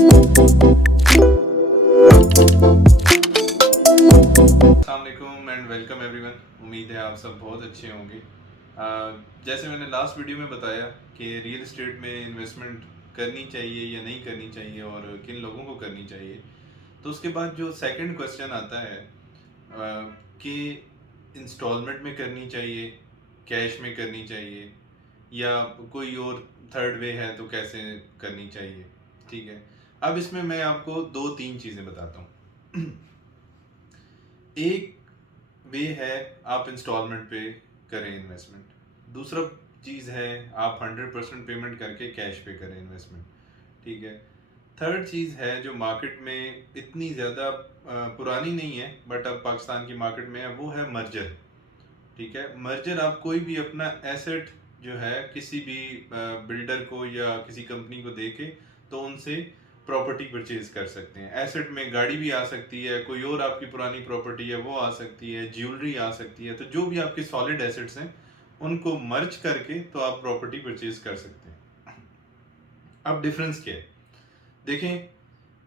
अस्सलामुअलैकुम and welcome everyone. उम्मीद है आप सब बहुत अच्छे होंगे। जैसे मैंने लास्ट वीडियो में बताया कि रियल एस्टेट में इन्वेस्टमेंट करनी चाहिए या नहीं करनी चाहिए और किन लोगों को करनी चाहिए, तो उसके बाद जो सेकंड क्वेश्चन आता है कि इंस्टॉलमेंट में करनी चाहिए, कैश में करनी चाहिए या कोई और थर्ड वे है तो कैसे करनी चाहिए। ठीक है, अब इसमें मैं आपको दो तीन चीज़ें बताता हूँ। एक वे है आप इंस्टॉलमेंट पे करें इन्वेस्टमेंट, दूसरा चीज़ है आप 100% पेमेंट करके कैश पे करें इन्वेस्टमेंट। ठीक है, थर्ड चीज़ है जो मार्केट में इतनी ज़्यादा पुरानी नहीं है बट अब पाकिस्तान की मार्केट में है, वो है मर्जर। ठीक है, मर्जर आप कोई भी अपना एसेट जो है किसी भी बिल्डर को या किसी कंपनी को दे के तो उनसे प्रॉपर्टी परचेज कर सकते हैं। एसेट में गाड़ी भी आ सकती है, कोई और आपकी पुरानी प्रॉपर्टी है वो आ सकती है, ज्वेलरी आ सकती है, तो जो भी आपके सॉलिड एसेट्स हैं उनको मर्ज करके तो आप प्रॉपर्टी परचेज कर सकते हैं। अब डिफरेंस क्या है देखें,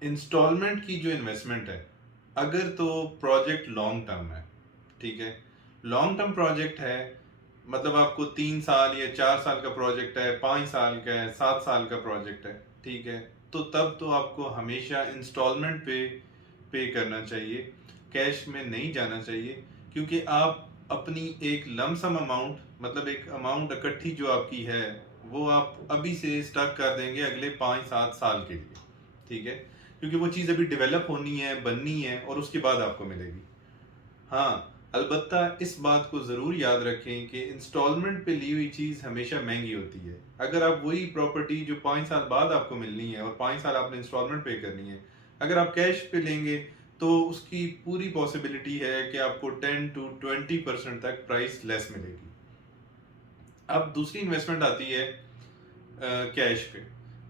इंस्टॉलमेंट की जो इन्वेस्टमेंट है, अगर तो प्रोजेक्ट लॉन्ग टर्म है, ठीक है, लॉन्ग टर्म प्रोजेक्ट है, मतलब आपको 3 साल या 4 साल का प्रोजेक्ट है, 5 साल का है, 7 साल का प्रोजेक्ट है, ठीक है, तो तब तो आपको हमेशा इंस्टॉलमेंट पे करना चाहिए, कैश में नहीं जाना चाहिए। क्योंकि आप अपनी एक लमसम अमाउंट, मतलब एक अमाउंट इकट्ठी जो आपकी है वो आप अभी से स्टक कर देंगे अगले 5-7 साल के लिए। ठीक है, क्योंकि वो चीज़ अभी डेवलप होनी है, बननी है और उसके बाद आपको मिलेगी। हाँ, अलबत्ता इस बात को ज़रूर याद रखें कि इंस्टॉलमेंट पे ली हुई चीज़ हमेशा महंगी होती है। अगर आप वही प्रॉपर्टी जो 5 साल बाद आपको मिलनी है और 5 साल आपने इंस्टॉलमेंट पे करनी है, अगर आप कैश पे लेंगे तो उसकी पूरी पॉसिबिलिटी है कि आपको 10 to 20% तक प्राइस लेस मिलेगी। अब दूसरी इन्वेस्टमेंट आती है कैश पे।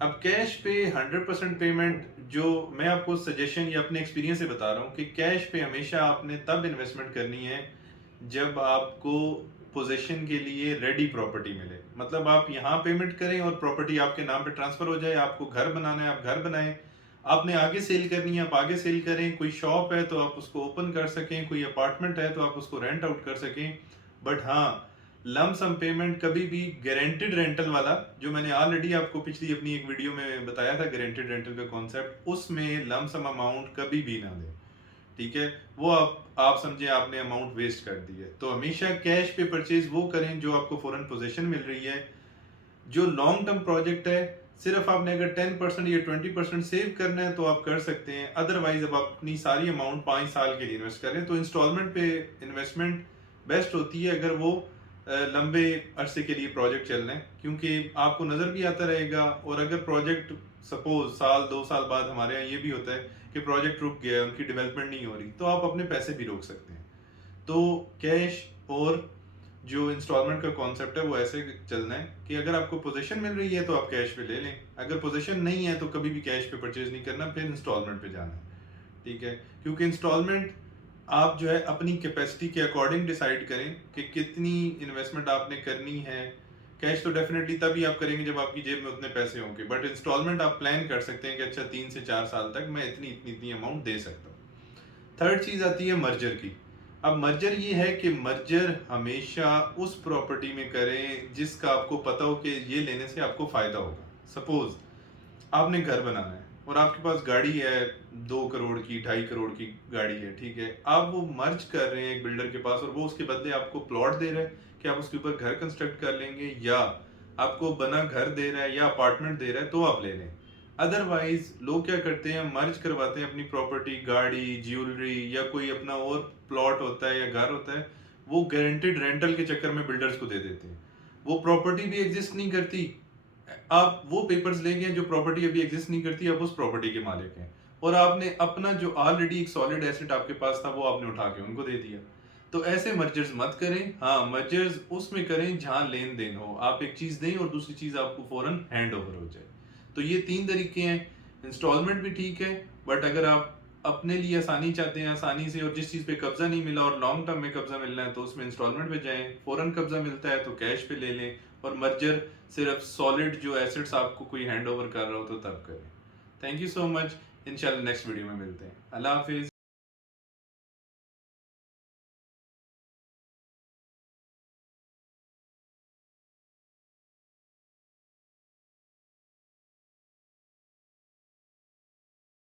अब कैश पे 100% पेमेंट, जो मैं आपको सजेशन या अपने एक्सपीरियंस से बता रहा हूँ कि कैश पे हमेशा आपने तब इन्वेस्टमेंट करनी है जब आपको पोजीशन के लिए रेडी प्रॉपर्टी मिले। मतलब आप यहाँ पेमेंट करें और प्रॉपर्टी आपके नाम पे ट्रांसफर हो जाए, आपको घर बनाना है आप घर बनाएं, आपने आगे सेल करनी है आप आगे सेल करें, कोई शॉप है तो आप उसको ओपन कर सकें, कोई अपार्टमेंट है तो आप उसको रेंट आउट कर सकें। बट हाँ, लम सम पेमेंट कभी भी गारंटेड रेंटल वाला, जो मैंने ऑलरेडी आपको पिछली अपनी एक वीडियो में बताया था गारंटेड रेंटल का कॉन्सेप्ट, उसमें लम सम अमाउंट कभी भी ना दें। ठीक है, वो आप समझे आपने अमाउंट वेस्ट कर दी है। तो हमेशा कैश पे परचेज वो करें जो आपको फौरन पोजीशन मिल रही है। जो लॉन्ग टर्म प्रोजेक्ट है, सिर्फ आपने अगर 10% या 20% सेव करना है तो आप कर सकते हैं, अदरवाइज अब आप अपनी सारी अमाउंट 5 साल के लिए इन्वेस्ट करें तो इंस्टॉलमेंट पे इन्वेस्टमेंट बेस्ट होती है अगर वो लंबे अरसे के लिए प्रोजेक्ट चल रहे हैं, क्योंकि आपको नज़र भी आता रहेगा। और अगर प्रोजेक्ट सपोज साल 2 साल बाद, हमारे यहाँ ये भी होता है कि प्रोजेक्ट रुक गया है, उनकी डेवलपमेंट नहीं हो रही, तो आप अपने पैसे भी रोक सकते हैं। तो कैश और जो इंस्टॉलमेंट का कॉन्सेप्ट है वो ऐसे चलना है कि अगर आपको पोजीशन मिल रही है तो आप कैश पे ले लें, अगर पोजीशन नहीं है तो कभी भी कैश पे परचेज नहीं करना, फिर इंस्टॉलमेंट पे जाना है। ठीक है, क्योंकि इंस्टॉलमेंट आप जो है अपनी कैपेसिटी के अकॉर्डिंग डिसाइड करें कि कितनी इन्वेस्टमेंट आपने करनी है। कैश तो डेफिनेटली तभी आप करेंगे जब आपकी जेब में उतने पैसे होंगे, बट इंस्टॉलमेंट आप प्लान कर सकते हैं कि अच्छा 3 से 4 साल तक मैं इतनी इतनी इतनी अमाउंट दे सकता हूँ। थर्ड चीज़ आती है मर्जर की। अब मर्जर ये है कि मर्जर हमेशा उस प्रॉपर्टी में करें जिसका आपको पता हो कि ये लेने से आपको फायदा होगा। सपोज आपने घर बनाना है और आपके पास गाड़ी है 2 करोड़ की, 2.5 करोड़ की गाड़ी है, ठीक है, आप वो मर्ज कर रहे हैं एक बिल्डर के पास और वो उसके बदले आपको प्लॉट दे रहा है कि आप उसके ऊपर घर कंस्ट्रक्ट कर लेंगे, या आपको बना घर दे रहा है या अपार्टमेंट दे रहा है तो आप ले लें। अदरवाइज लोग क्या करते हैं, मर्ज करवाते हैं अपनी प्रॉपर्टी, गाड़ी, ज्वेलरी या कोई अपना और प्लॉट होता है या घर होता है, वो गारंटेड रेंटल के चक्कर में बिल्डर्स को दे देते हैं। वो प्रॉपर्टी भी एग्जिस्ट नहीं करती, आप वो पेपर्स ले गए जो प्रॉपर्टी अभी एग्जिस्ट नहीं करती, आप उस प्रॉपर्टी के मालिक हैं, और आपने अपना जो ऑलरेडी एक सॉलिड एसेट आपके पास था वो आपने उठा के उनको दे दिया। तो ऐसे मर्जर्स मत करें। हाँ, मर्जर्स उसमें करें जहां लेन देन हो, आप एक चीज दें और दूसरी चीज आपको फौरन हैंड ओवर हो जाए। तो ये 3 तरीके हैं। इंस्टॉलमेंट भी ठीक है, बट अगर आप अपने लिए आसानी चाहते हैं, आसानी से, और जिस चीज पे कब्जा नहीं मिला और लॉन्ग टर्म में कब्जा मिलना है तो उसमें इंस्टॉलमेंट पे जाएं, फौरन कब्जा मिलता है तो कैश पे ले लें, और मर्जर सिर्फ सॉलिड जो एसेट्स आपको कोई हैंड ओवर कर रहा हो तो तब करें। Thank you so much. इंशाल्लाह नेक्स्ट वीडियो में मिलते हैं। अल्लाह हाफिज़।